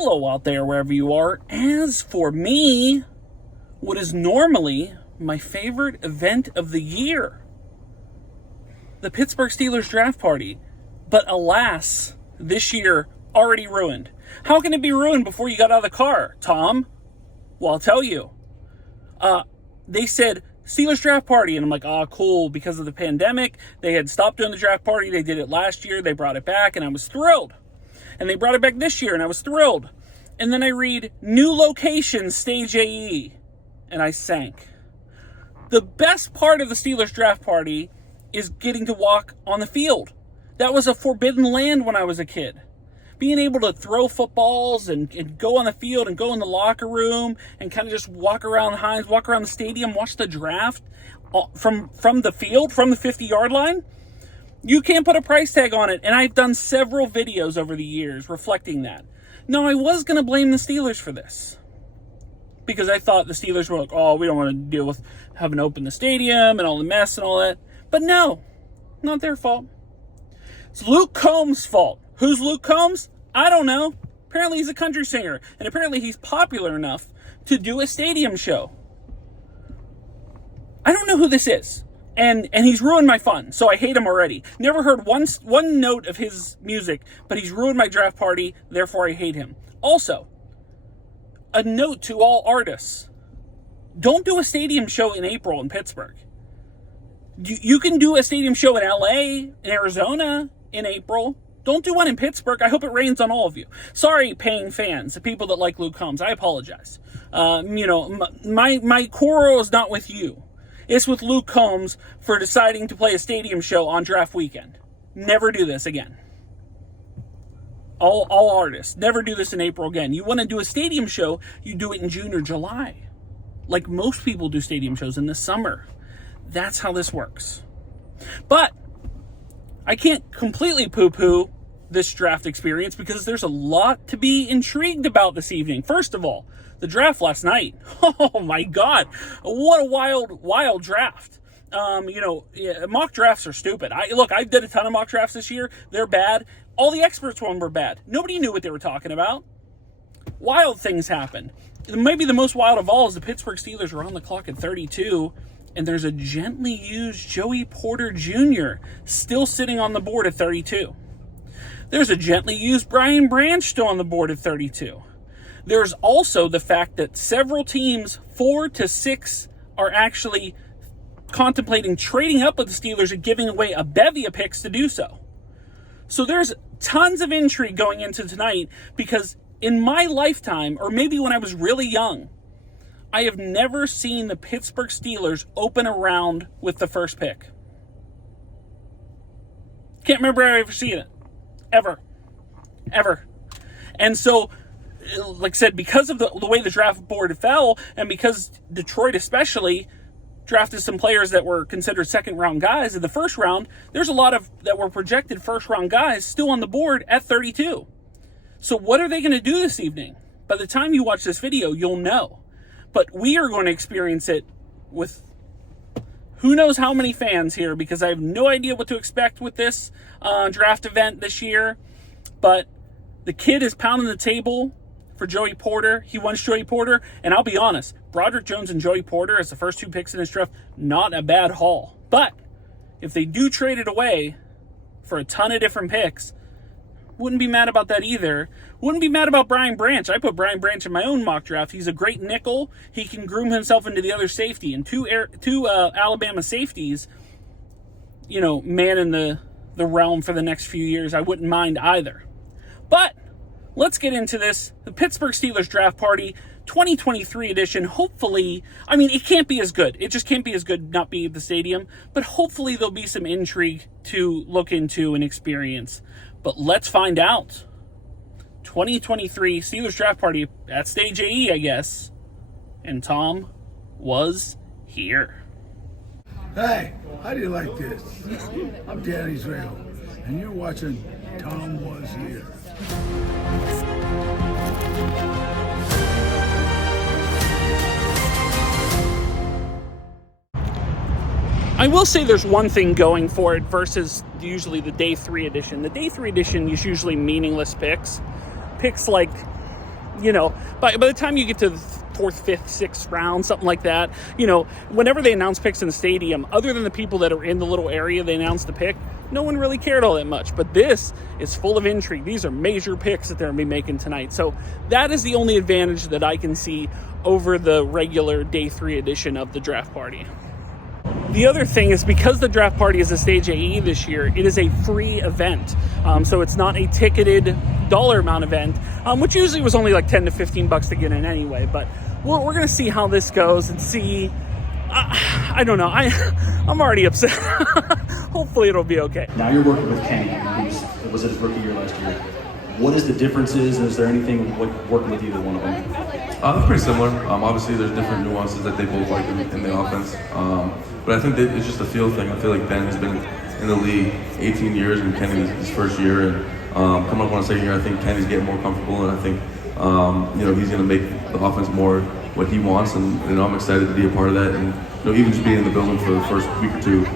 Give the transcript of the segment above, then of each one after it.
hello out there, wherever you are. As for me, what is normally my favorite event of the year, the Pittsburgh Steelers draft party, but alas, this year already ruined. How can it be ruined before you got out of the car, Tom? Well, I'll tell you. They said Steelers draft party, and I'm like, oh, cool, because of the pandemic. They had stopped doing the draft party. They did it last year. They brought it back, and I was thrilled. And they brought it back this year, and I was thrilled. And then I read, new location, stage AE, and I sank. The best part of the Steelers draft party is getting to walk on the field. That was a forbidden land when I was a kid. Being able to throw footballs and go on the field and go in the locker room and kind of just walk around Hines, walk around the stadium, watch the draft from the field, from the 50-yard line. You can't put a price tag on it, and I've done several videos over the years reflecting that. Now, I was going to blame the Steelers for this because I thought the Steelers were like, oh, we don't want to deal with having to open the stadium and all the mess and all that. But no, not their fault. It's Luke Combs' fault. Who's Luke Combs? I don't know. Apparently he's a country singer, and apparently he's popular enough to do a stadium show. I don't know who this is. And he's ruined my fun, so I hate him already. Never heard one note of his music, but he's ruined my draft party, therefore I hate him. Also, a note to all artists. Don't do a stadium show in April in Pittsburgh. You can do a stadium show in LA, in Arizona, in April. Don't do one in Pittsburgh. I hope it rains on all of you. Sorry, paying fans, the people that like Luke Combs. I apologize. My quarrel is not with you. It's with Luke Combs for deciding to play a stadium show on draft weekend. Never do this again. All artists, never do this in April again. You want to do a stadium show, you do it in June or July. Like most people do stadium shows in the summer. That's how this works. But I can't completely poo-poo this draft experience because there's a lot to be intrigued about this evening. First of all, the draft last night. Oh my God. What a wild draft. Mock drafts are stupid. I did a ton of mock drafts this year. They're bad. All the experts were bad. Nobody knew what they were talking about. Wild things happen. Maybe the most wild of all is the Pittsburgh Steelers are on the clock at 32, and there's a gently used Joey Porter Jr. still sitting on the board at 32. There's a gently used Brian Branch still on the board at 32. There's also the fact that several teams, 4 to 6, are actually contemplating trading up with the Steelers and giving away a bevy of picks to do so. So there's tons of intrigue going into tonight because in my lifetime, or maybe when I was really young, I have never seen the Pittsburgh Steelers open a round with the first pick. Can't remember ever seeing it. Ever. And so, like I said, because of the way the draft board fell, and because Detroit especially drafted some players that were considered second-round guys in the first round, there's a lot of that were projected first-round guys still on the board at 32. So what are they going to do this evening? By the time you watch this video, you'll know. But we are going to experience it with who knows how many fans here, because I have no idea what to expect with this draft event this year. But the kid is pounding the table for Joey Porter. He wants Joey Porter. And I'll be honest, Broderick Jones and Joey Porter as the first 2 picks in this draft, not a bad haul. But if they do trade it away for a ton of different picks, wouldn't be mad about that either. Wouldn't be mad about Brian Branch. I put Brian Branch in my own mock draft. He's a great nickel. He can groom himself into the other safety. And two Alabama safeties, man in the realm for the next few years. I wouldn't mind either. But let's get into this. The Pittsburgh Steelers draft party, 2023 edition. Hopefully, it can't be as good. It just can't be as good not being at the stadium. But hopefully there'll be some intrigue to look into and experience. But let's find out. 2023 Steelers draft party at Stage AE, I guess. And Tom was here. Hey, how do you like this? I'm Dan Israel, and you're watching Tom Was Here. I will say there's one thing going for it versus usually the Day 3 edition. The Day 3 edition is usually meaningless picks. Picks like you know, by the time you get to the fourth, fifth, sixth round, something like that, you know, whenever they announce picks in the stadium, other than the people that are in the little area they announced the pick, no one really cared all that much. But this is full of intrigue. These are major picks that they're going to be making tonight. So that is the only advantage that I can see over the regular day 3 edition of the draft party. The other thing is, because the draft party is a stage AE this year, it is a free event. So it's not a ticketed dollar amount event, which usually was only like $10 to $15 to get in anyway. But we're going to see how this goes and see. I don't know. I'm already upset. Hopefully it'll be okay. Now you're working with Kenny, who was his rookie year last year. What is the differences, and is there anything working with either one of them? It's pretty similar. Obviously, there's different nuances that they both like in the offense. But I think that it's just a feel thing. I feel like Ben has been in the league 18 years, and Kenny is his first year. And coming up on a second year, I think Kenny's getting more comfortable, and I think he's going to make the offense more what he wants. And I'm excited to be a part of that. And even just being in the building for the first week or two,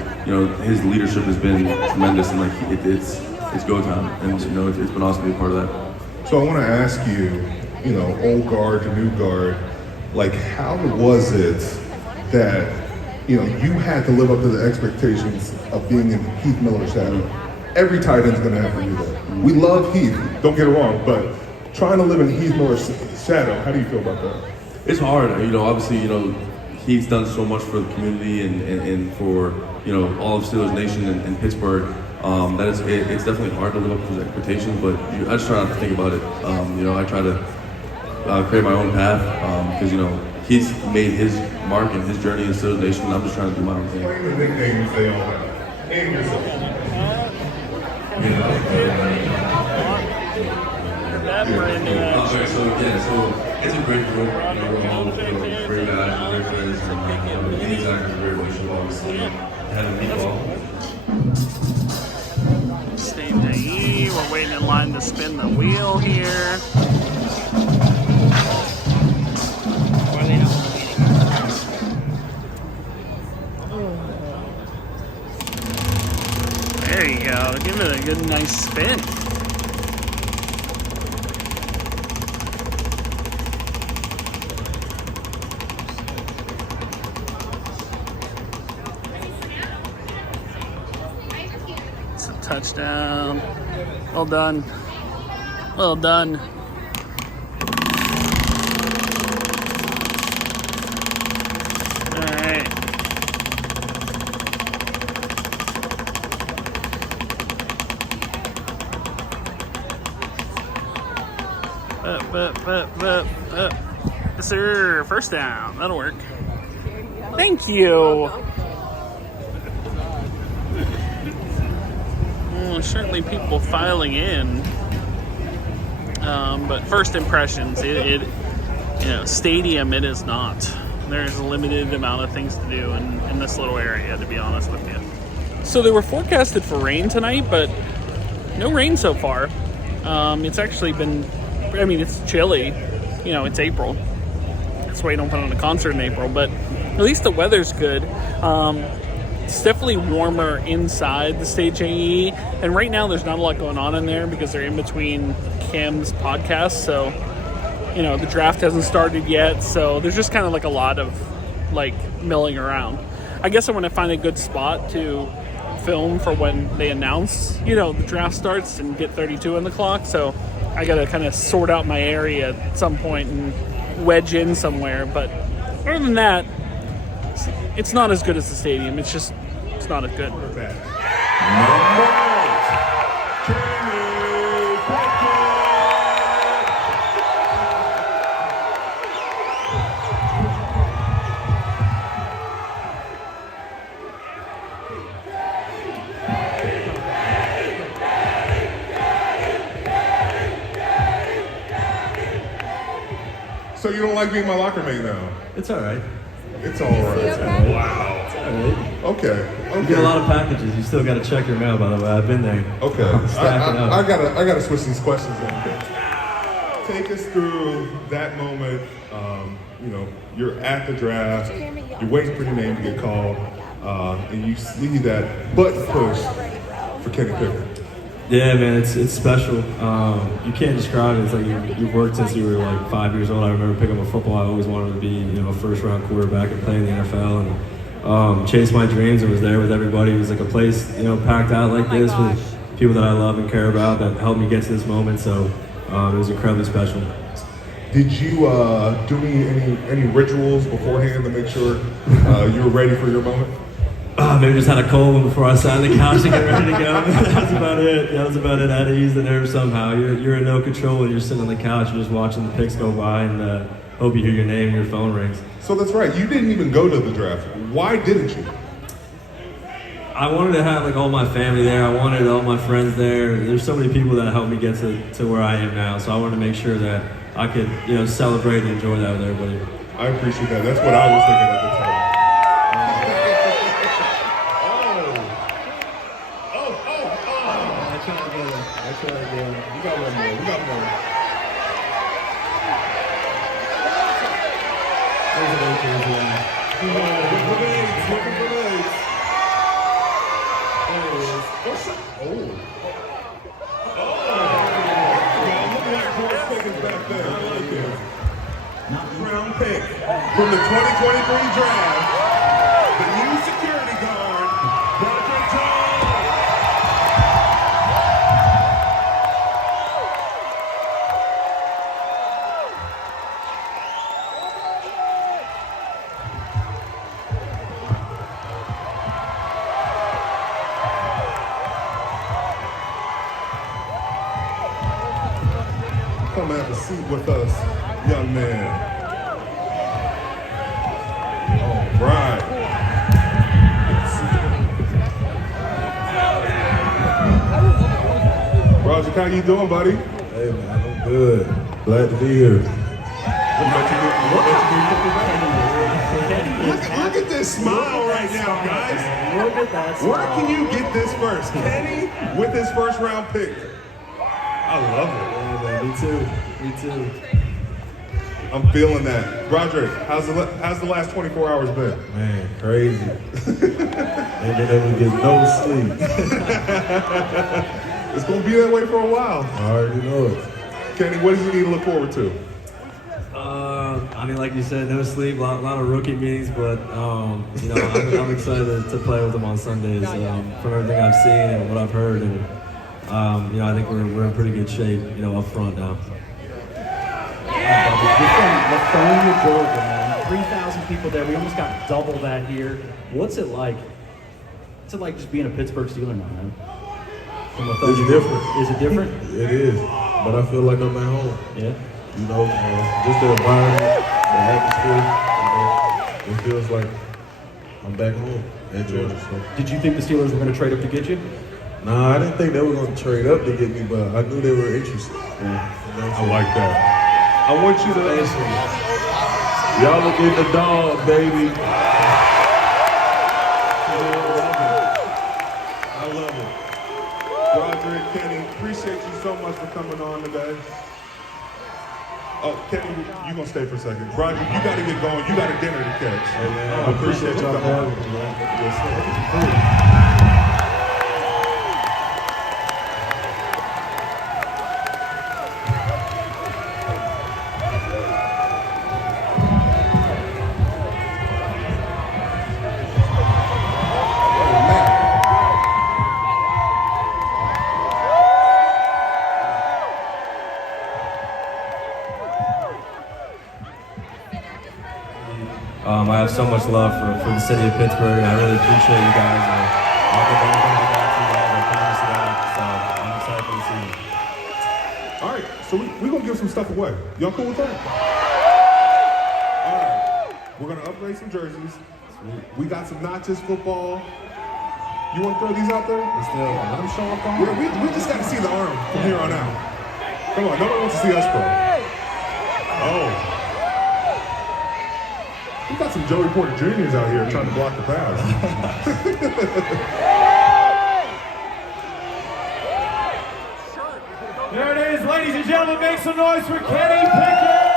his leadership has been tremendous, and like it's go time. And it's been awesome to be a part of that. So I want to ask you, old guard to new guard, like how was it that you had to live up to the expectations of being in Heath Miller's shadow? Every tight end's going to have to do that. We love Heath, don't get it wrong, but trying to live in Heath Miller's shadow, how do you feel about that? It's hard, obviously, Heath's done so much for the community and for, all of Steelers Nation and Pittsburgh, that it's definitely hard to live up to those expectations, but I just try not to think about it. I try to create my own path, because, he's made his mark and his journey in Steelers Nation, and I'm just trying to do my own thing. What are the nicknames they all have? Name yourself. It's a great group. We're all great guys, great players, and he's actually a great relationship, obviously. Having people. Stage AE, we're waiting in line to spin the wheel here. There you go. Give it a good, nice spin. It's a touchdown. Well done. Well done. All right. Yes, sir. First down. That'll work. Thank you. Well, certainly people filing in. But first impressions, stadium, it is not. There's a limited amount of things to do in this little area, to be honest with you. So they were forecasted for rain tonight, but no rain so far. It's actually been, it's chilly. It's April. That's why you don't put on a concert in April, but at least the weather's good. It's definitely warmer inside the stage AE, and right now there's not a lot going on in there because they're in between Cam's podcasts, so the draft hasn't started yet, so there's just kind of like a lot of milling around. I guess I want to find a good spot to film for when they announce the draft starts and get 32 on the clock, so I gotta kind of sort out my area at some point and wedge in somewhere. But other than that, it's not as good as the stadium. It's not as good. So you don't like being my locker mate now? It's all right. It's all right. Wow. It's all right. Okay. You get a lot of packages. You still got to check your mail, by the way. I've been there. Okay. I gotta switch these questions in. Take us through that moment. You're at the draft. You're waiting for your name to get called, and you see that button push for Kenny Pickett. Yeah, man, it's special. You can't describe it. It's like you've worked since you were like 5 years old. I remember picking up a football. I always wanted to be, a first-round quarterback and play in the NFL, and chase my dreams. And was there with everybody. It was like a place, packed out like this with people that I love and care about that helped me get to this moment. So it was incredibly special. Did you do any rituals beforehand to make sure you were ready for your moment? Maybe just had a cold one before I sat on the couch to get ready to go. That's about it. That was about it. I had to ease the nerves somehow. You're in no control when you're sitting on the couch. You're just watching the picks go by and hope you hear your name and your phone rings. So that's right. You didn't even go to the draft. Why didn't you? I wanted to have like all my family there. I wanted all my friends there. There's so many people that helped me get to where I am now. So I wanted to make sure that I could, celebrate and enjoy that with everybody. I appreciate that. That's what I was thinking at the time. We got one more. Round pick from the 2023 draft, the new security guard, Patrick Jones. Come have a seat with us, young man. All right. Roger, how you doing, buddy? Hey man, I'm good. Glad to be here. Look at this smile right now, guys. Look at that. Where can you get this first? Kenny with his first round pick. I love it. Yeah, man, me too. I'm feeling that. Roderick, how's the last 24 hours been? Man, crazy. Ain't been able to get no sleep. It's gonna be that way for a while. I already know it. Kenny, what does he need to look forward to? Like you said, no sleep, a lot of rookie meetings, but I'm excited to play with them on Sundays. From everything I've seen and what I've heard, and I think we're in pretty good shape, up front now. You're from Lithonia, Georgia, man. 3,000 people there. We almost got double that here. What's it like? What's it like just being a Pittsburgh Steeler now, man? From Lithonia. It's different. Is it different? It is, but I feel like I'm at home. Yeah. Just the environment, the atmosphere, it feels like I'm back home at Georgia. So. Did you think the Steelers were going to trade up to get you? Nah, I didn't think they were going to trade up to get me, but I knew they were interested. I like that. I want you to y'all look in the dog, baby. I love it. Roderick, Kenny, appreciate you so much for coming on today. Oh, Kenny, you gonna stay for a second. Roger, you gotta get going. You got a dinner to catch. Hey, man, I appreciate y'all having me, man. Yes, sir. I have so much love for the city of Pittsburgh, and I really appreciate you guys. I'll give everything I got to you guys. I promise you that. So I'm excited for the season. All right, so we're gonna give some stuff away. Y'all cool with that? All right, we're gonna upgrade some jerseys. We got some Notches football. You want to throw these out there? Let them show up on. Yeah, we just gotta see the arm from here on out. Come on, nobody wants to see us throw. Oh. We got some Joey Porter Juniors out here trying to block the pass. There it is, ladies and gentlemen, make some noise for Kenny Pickett!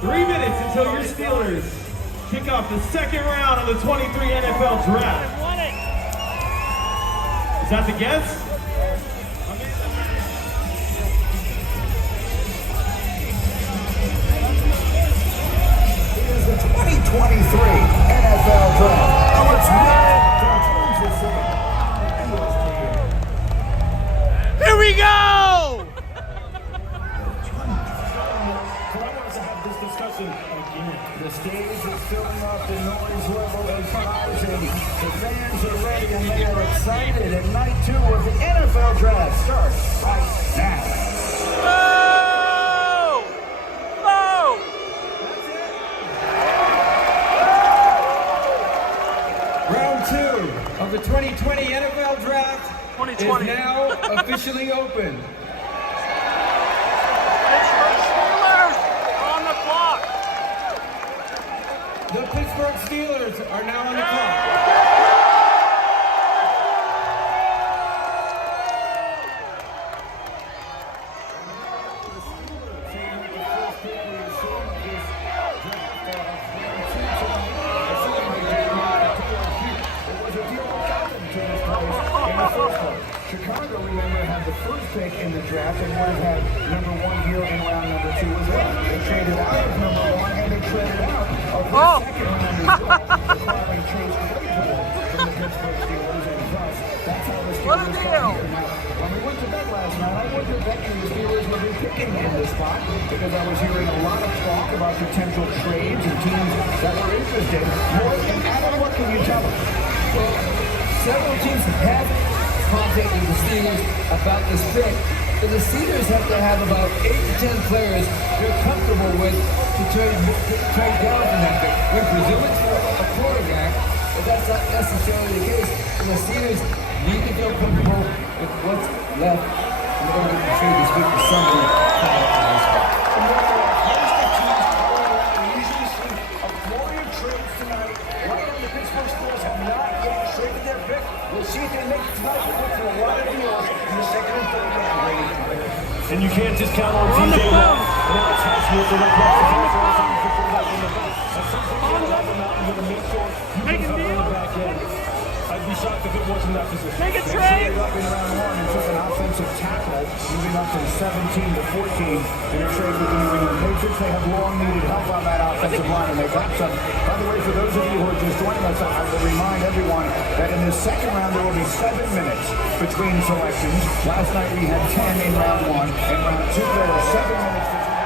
3 minutes until your Steelers kick off the second round of the 23 NFL Draft. Is that the guess? Here's the 2023 NFL Draft. Now let's Here we go! The stage is filling up, the noise level is rising. The fans are ready and they are excited. And night 2 of the NFL Draft starts right now. Round 2 of the 2020 NFL Draft is now officially open. The Pittsburgh Steelers are now on the clock. Chicago, remember, had the first pick in the draft and would have had number 1 here in round number 2 as well. They traded out of number 1 and they traded out of the second round as well, acquiring Chase Claypool from the Pittsburgh Steelers, and thus, that's how the Steelers got here. Now, when we went to bed last night, I wasn't betting the Steelers would be picking in this spot because I was hearing a lot of talk about potential trades and teams that were interested. And Adam, what can you tell us? Well, several teams have contacted the Steelers about this pick, but the Steelers have to have about 8 to 10 players they're comfortable with to trade down from that pick. We presume it's for a quarterback, but that's not necessarily the case. And the Steelers need to feel comfortable with what's left in order to trade this pick to somebody high up in this spot. We'll see if they make it tonight. We're looking for a lot of deals in the second and third round. And you can't just count on TJ Watt. And that's Haskell with the I'd be shocked if it wasn't that position. Make a trade! Up in round 1 and took an offensive tackle, moving up from 17 to 14 in a trade with the New England Patriots. They have long needed help on that offensive line, and they got some. By the way, for those of you who are just joining us, I will remind everyone that in this second round there will be 7 minutes between selections. Last night we had 10 in round 1. In round 2 there were 7 minutes between.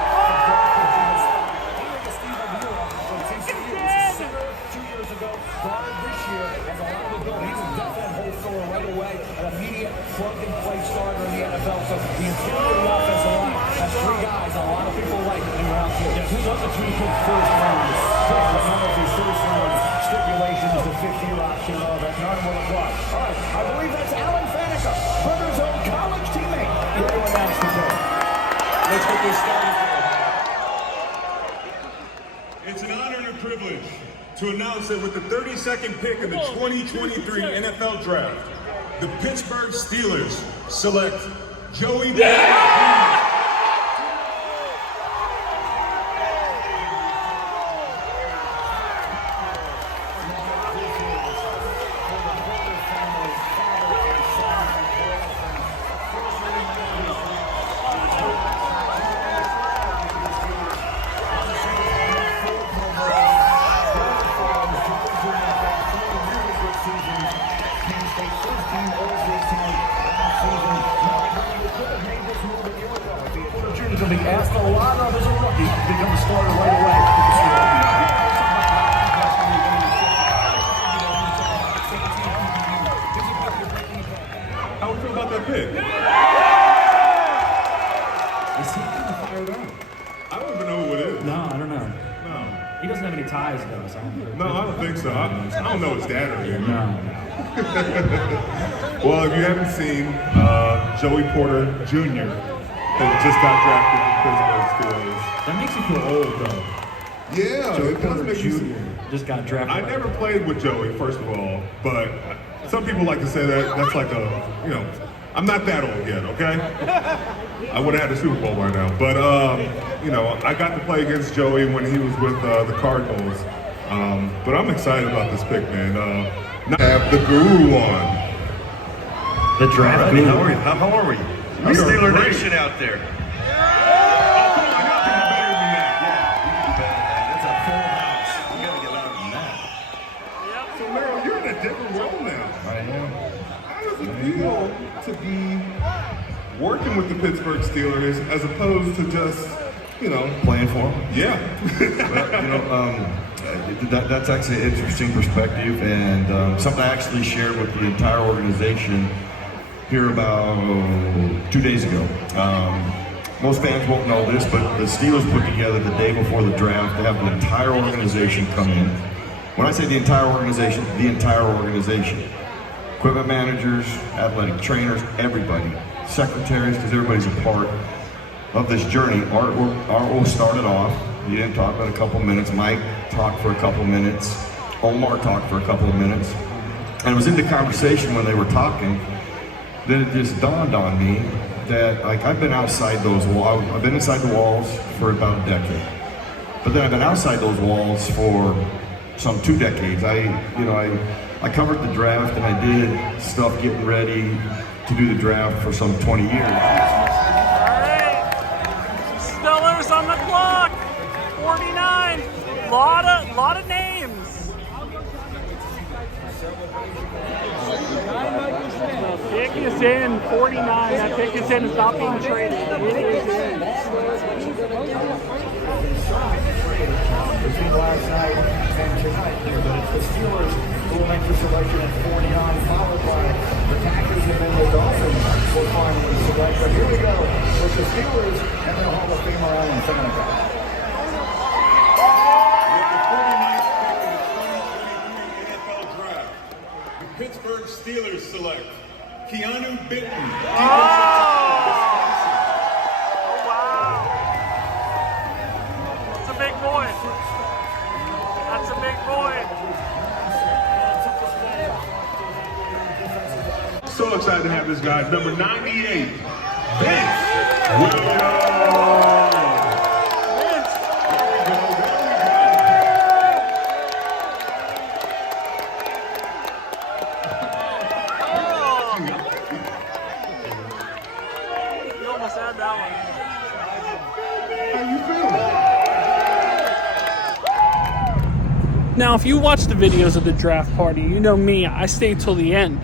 Plug-and-play starter in the NFL, so the interior of the offensive line has 3 guys a lot of people like in round 2. Yeah, who's up the 2 pick first round? None of the first round stipulations, the 5th-year option, all that, none will apply. All right, I believe that's Alan Faneca, Brother's own college teammate. Here to announce the pick. Let's get this started. It's an honor and a privilege to announce that with the 32nd pick in the 2023 NFL Draft, the Pittsburgh Steelers select Joey will be asked a lot of as a rookie to become a starter right away. How would you feel about that pick? Is he fired up? I don't even know who it is. No, I don't know. No. He doesn't have any ties though, so No, I don't think so. I don't know his dad or anything. No. Well, if you haven't seen, Joey Porter Jr. that just got drafted in Pittsburgh Steelers. That makes you feel old though. Yeah, Joey it does Porter make you. Jr. just got drafted. I never played with Joey, first of all, but some people like to say that that's like a, I'm not that old yet, okay? I would have had a Super Bowl by now, but I got to play against Joey when he was with the Cardinals. But I'm excited about this pick, man. Have the guru on. The draft. How are you? How are we? Our Steeler Nation out there. Feel to be working with the Pittsburgh Steelers as opposed to just, playing for them? Yeah. Well, that's actually an interesting perspective, and something I actually shared with the entire organization here about 2 days ago. Most fans won't know this, but the Steelers put together the day before the draft. They have the entire organization come in. When I say the entire organization, the entire organization. Equipment managers, athletic trainers, everybody, secretaries, because everybody's a part of this journey. Art started off. He didn't talk but a couple minutes. Mike talked for a couple minutes. Omar talked for a couple of minutes. And it was in the conversation when they were talking that it just dawned on me that I've been outside those walls. I've been inside the walls for about a decade. But then I've been outside those walls for some 2 decades. I covered the draft and I did stuff getting ready to do the draft for some 20 years. All right. Steelers on the clock. 49. Lot of names. The pick is in. 49. That pick is in. It's not being traded. It is in. Between last night and tonight, but it's the Steelers who will make the selection at 49, followed by the Packers and then the Dolphins will finally select. But here we go with the Steelers and their Hall of Famer Alan Seneca. With the 49th pick in the 2023 NFL Draft, the Pittsburgh Steelers select Keanu Benton. Big boy. That's a big boy. So excited to have this guy, number 98, Vince Williams. You almost had that one. How you feeling? Now, if you watch the videos of the draft party, you know me, I stay till the end.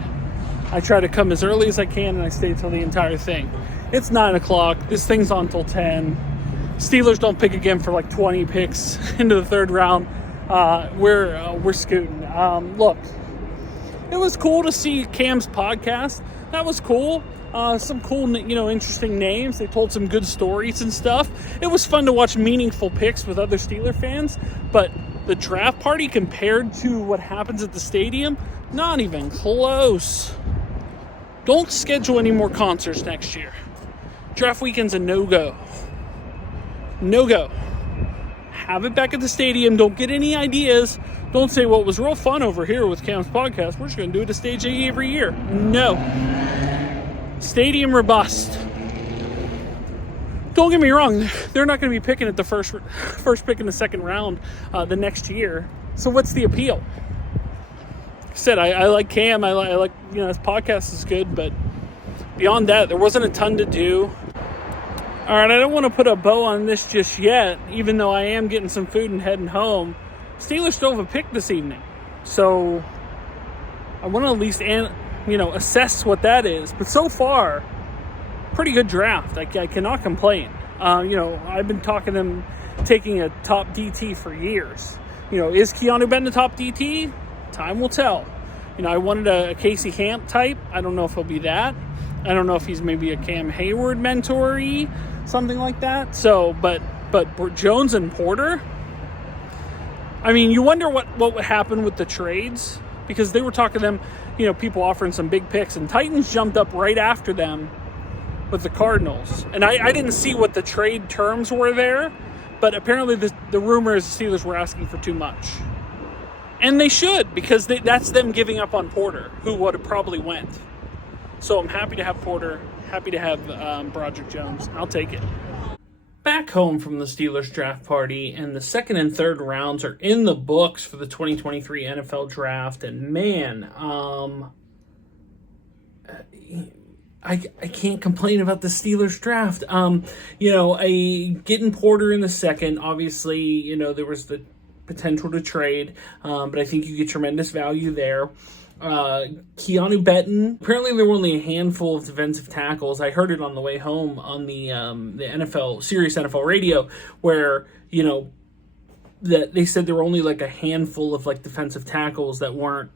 I try to come as early as I can, and I stay till the entire thing. It's 9 o'clock. This thing's on till 10. Steelers don't pick again for like 20 picks into the third round. We're scooting. Look, it was cool to see Cam's podcast. That was cool. Some cool, interesting names. They told some good stories and stuff. It was fun to watch meaningful picks with other Steeler fans, but the draft party compared to what happens at the stadium, not even close. Don't schedule any more concerts next year. Draft weekend's a no-go. No-go. Have it back at the stadium. Don't get any ideas. Don't say, well, it was real fun over here with Cam's podcast. We're just going to do it at Stage A every year. No. Stadium or bust. Don't get me wrong, they're not going to be picking at the first pick in the second round the next year. So what's the appeal? Like I said, I like Cam. I like his podcast is good, but beyond that, there wasn't a ton to do. All right, I don't want to put a bow on this just yet, even though I am getting some food and heading home. Steelers still have a pick this evening, so I want to at least assess what that is. But so far, pretty good draft. I cannot complain. I've been talking them taking a top DT for years. Is Keanu Benton a top DT? Time will tell. I wanted a Casey Hamp type. I don't know if he'll be that. I don't know if he's maybe a Cam Hayward mentor-y, something like that. So, but Jones and Porter, I mean, you wonder what would happen with the trades, because they were talking to them, people offering some big picks, and Titans jumped up right after them with the Cardinals. And I didn't see what the trade terms were there, but apparently the rumor is the Steelers were asking for too much. And they should, because that's them giving up on Porter, who would have probably went. So I'm happy to have Porter, happy to have Broderick Jones. I'll take it. Back home from the Steelers draft party, and the second and third rounds are in the books for the 2023 NFL draft. And man, I can't complain about the Steelers draft. Getting Porter in the second, obviously, there was the potential to trade, but I think you get tremendous value there. Keanu Benton. Apparently, there were only a handful of defensive tackles. I heard it on the way home on the Sirius NFL radio, where that they said there were only like a handful of like defensive tackles that weren't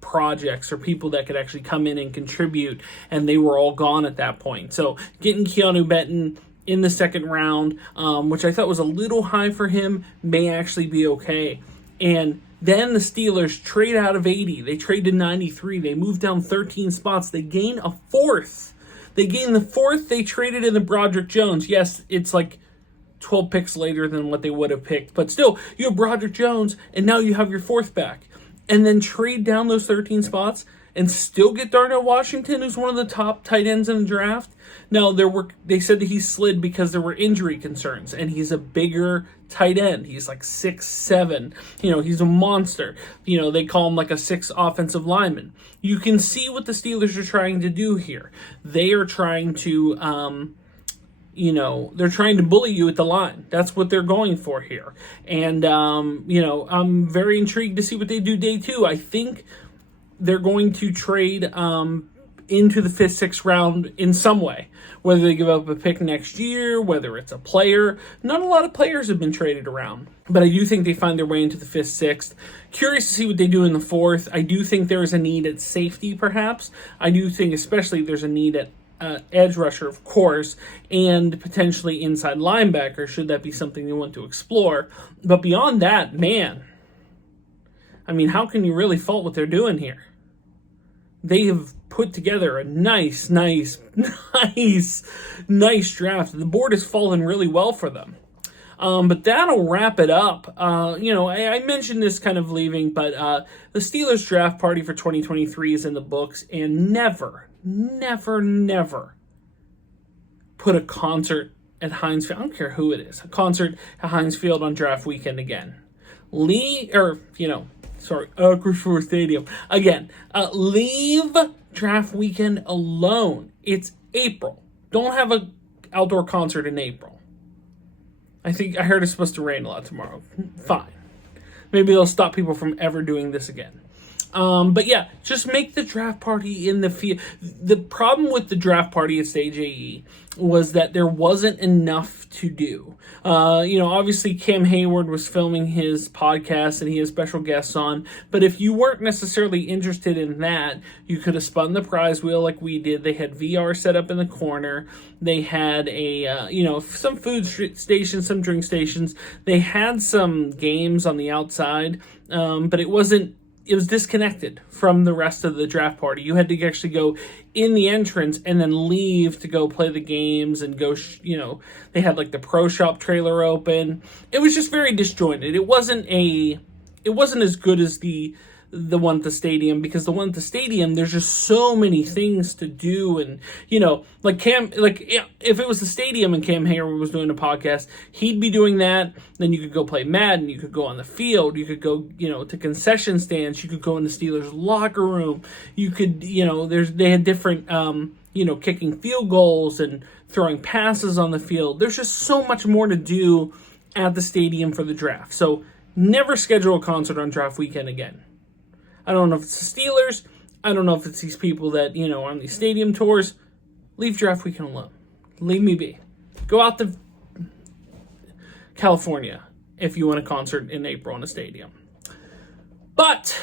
projects or people that could actually come in and contribute, and they were all gone at that point. So getting Keanu Benton in the second round, which I thought was a little high for him, may actually be okay. And then the Steelers trade out of 80. They trade to 93. They move down 13 spots. They gain a fourth. They gain the fourth. They traded in the Broderick Jones. Yes, it's like 12 picks later than what they would have picked. But still, you have Broderick Jones, and now you have your fourth back. And then trade down those 13 spots and still get Darnell Washington, who's one of the top tight ends in the draft. Now, they said that he slid because there were injury concerns, and he's a bigger tight end. He's like 6'7". He's a monster. They call him like a 6 offensive lineman. You can see what the Steelers are trying to do here. They are trying to, they're trying to bully you at the line. That's what they're going for here. And, I'm very intrigued to see what they do day 2. I think they're going to trade into the 5th, 6th round in some way. Whether they give up a pick next year, whether it's a player. Not a lot of players have been traded around. But I do think they find their way into the 5th, 6th. Curious to see what they do in the 4th. I do think there is a need at safety, perhaps. I do think especially there's a need at edge rusher, of course, and potentially inside linebacker, should that be something they want to explore. But beyond that, man, how can you really fault what they're doing here? They have put together a nice draft. The board has fallen really well for them. But that'll wrap it up. I mentioned this kind of leaving, but the Steelers draft party for 2023 is in the books, and never put a concert at Heinz Field. I don't care who it is. A concert at Heinz Field on draft weekend again. Christopher Stadium. Again, leave draft weekend alone. It's April. Don't have an outdoor concert in April. I heard it's supposed to rain a lot tomorrow. Fine. Maybe they'll stop people from ever doing this again. But yeah, just make the draft party in the field. The problem with the draft party at Stage AE was that there wasn't enough to do. Obviously Cam Hayward was filming his podcast and he has special guests on, but if you weren't necessarily interested in that, you could have spun the prize wheel like we did. They had VR set up in the corner. They had some food stations, some drink stations. They had some games on the outside, but it was disconnected from the rest of the draft party. You had to actually go in the entrance and then leave to go play the games and go, they had like the pro shop trailer open. It was just very disjointed. It wasn't as good as the one at the stadium, because the one at the stadium, there's just so many things to do. And, if it was the stadium and Cam Hayward was doing a podcast, he'd be doing that. Then you could go play Madden. You could go on the field. You could go, to concession stands. You could go in the Steelers locker room. You could, they had different, kicking field goals and throwing passes on the field. There's just so much more to do at the stadium for the draft. So never schedule a concert on draft weekend again. I don't know if it's the Steelers. I don't know if it's these people that, are on these stadium tours. Leave draft weekend alone. Leave me be. Go out to California if you want a concert in April in a stadium. But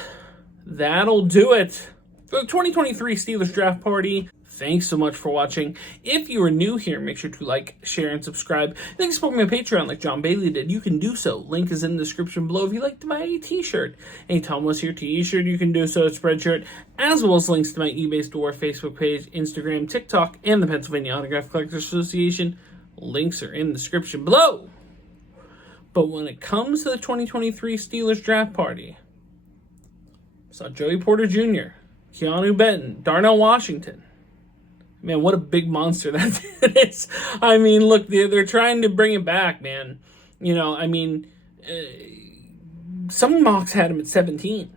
that'll do it for the 2023 Steelers draft party. Thanks so much for watching. If you are new here, make sure to like, share, and subscribe. You can support me on Patreon like John Bailey did. You can do so. Link is in the description below. If you like to buy a t-shirt, a TomWasHere t-shirt, you can do so at Spreadshirt, as well as links to my eBay store, Facebook page, Instagram, TikTok, and the Pennsylvania Autograph Collectors Association. Links are in the description below. But when it comes to the 2023 Steelers draft party, I saw Joey Porter Jr., Keanu Benton, Darnell Washington. Man, what a big monster that is. Look, they're trying to bring it back, man. Some mocks had him at 17.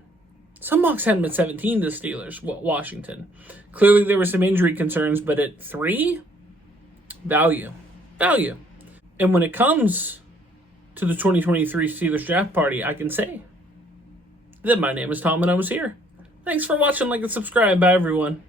Some mocks had him at 17 to the Steelers, Washington. Clearly there were some injury concerns, but at 3, value. And when it comes to the 2023 Steelers draft party, I can say that my name is Tom and I was here. Thanks for watching, like and subscribe. Bye, everyone.